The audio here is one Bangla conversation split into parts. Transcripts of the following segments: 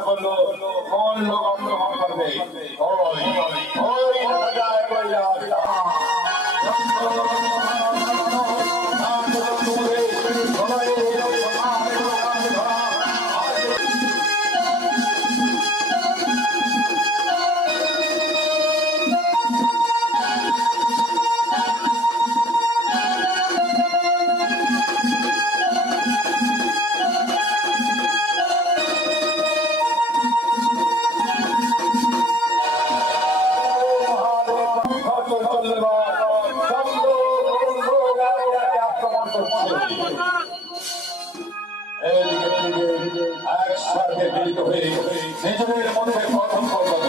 সকল মন লোক অংশগ্রহণ করবে সাথে মিলিত হয়ে নিজেদের মনে গঠন করল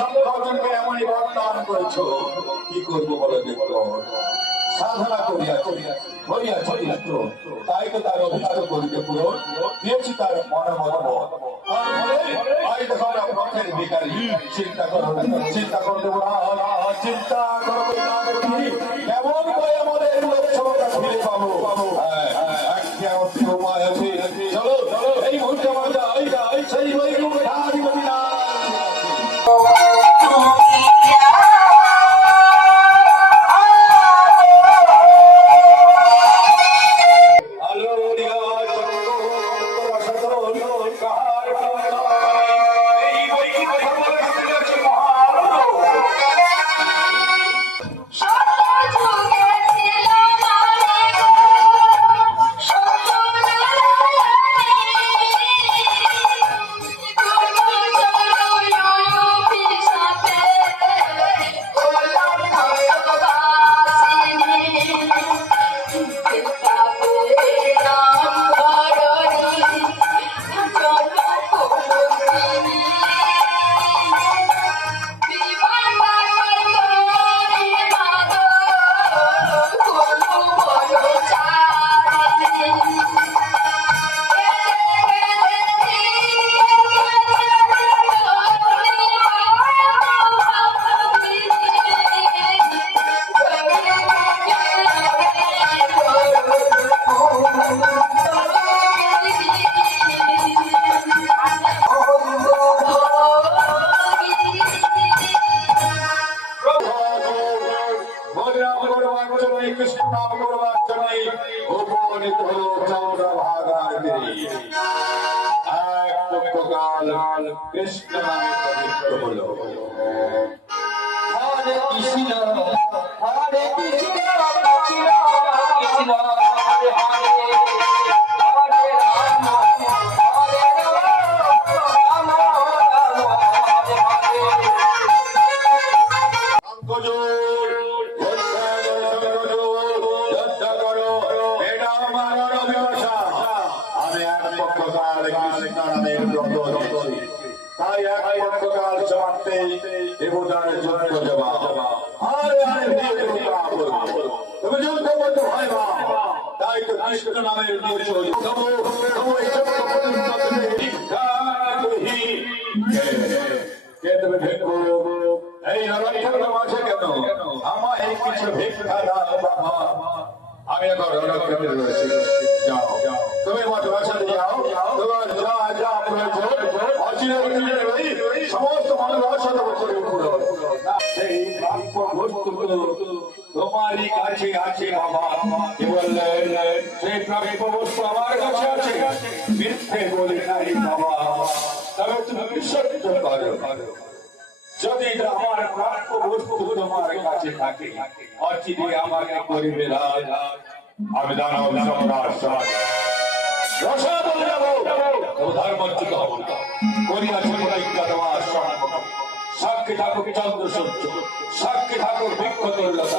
সংগঠনকে এমন এবার দান করেছ কি করব বলে দেখল সাধনা করিয়া করিয়া চরিত্র তাই তো তার অভিযোগ করিতে পূরণ দিয়েছি তার মনে চিন্তা করো চিন্তা করতে চিন্তা তাই এক পক্ষকাল সমাপ্তে দেবতার যুদ্ধ জমা আরে আরে দেবতা যুদ্ধ করতে ভয় পাও। তাই তো কৃষ্ণ নামের তবু এই পর্যন্ত এই রণক্ষেত্র মাঝে কেন আমায় কিছু ভিক্ষা দাও বাবা আমি এখন সমস্ত মানুষ অসাধ করে উঠল সেই প্রাপ্য বস্তুগুলো তোমারই কাছে আছে বাবা। কি বললেন সেই প্রাপ্য বস্তু আমার কাছে আছে। মিথ্যে বলি নাই বাবা। তবে তুমি বিসর্জন করো যদি আমার প্রাপ্য বস্তু তোমার কাছে থাকে, অচিরে আমাকে করিবে রাজ। আমি দানব সম্রাট, সমাজ। রসাতল যাব। ধর্মচ্যুত হব করিয়াছে প্রতিজ্ঞা তোমার সম্মুখ সাক্ষী ঠাকুর চন্দ্র সূর্য। সাক্ষী ঠাকুর বৃক্ষ দুর্লতা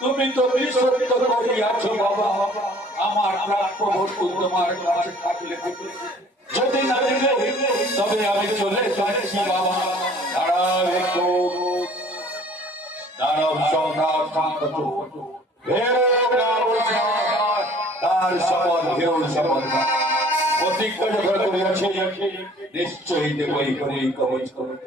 তুমি তো বিশ্বস্ত করিয়াছ বাবা। আমার প্রাপ্য বস্তু তোমার কাছে থাকলে যদি না দিলে তবে আমি চলে যাচ্ছি বাবা। দাঁড়াও একটু। দানব সম্রাট কারও সম্রাট, তার শপথ ভেরো শপথ প্রতিজ্ঞা যখন করিয়াছে নিশ্চয়ই দেবই করে কবচ করতে।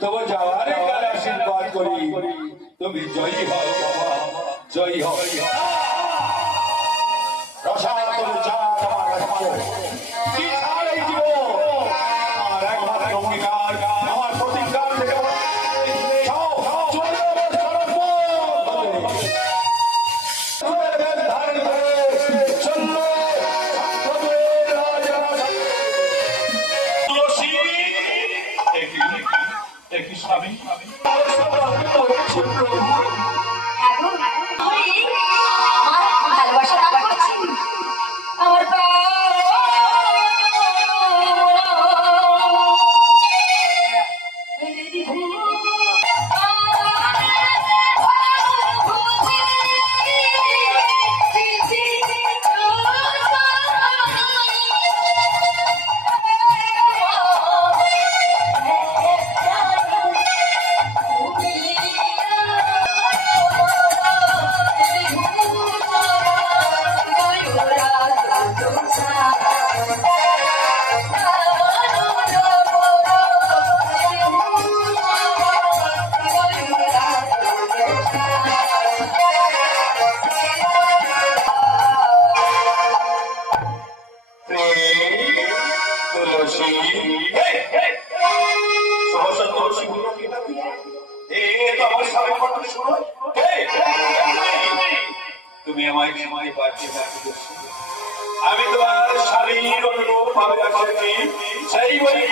তবু যাওয়ার আশীর্বাদ করি। তুমি জয়ী হও বাবা। জয়ী হও। রসায়ন তুমি আমায় সময় পাচ্ছি না আমি তোমার স্বামীর অনুরূপ ভাবে সেই বলি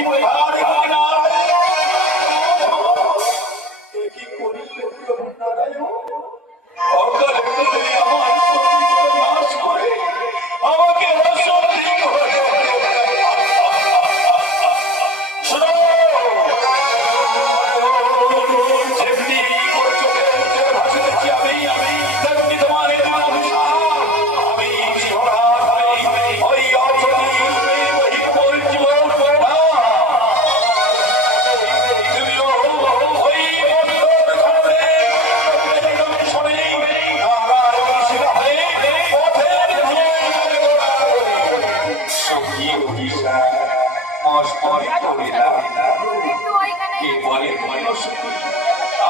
মানুষ।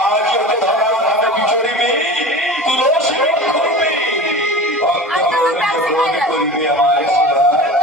আজ ধরা ধারে বিচরিবে তুলসী করবে করিবে আমার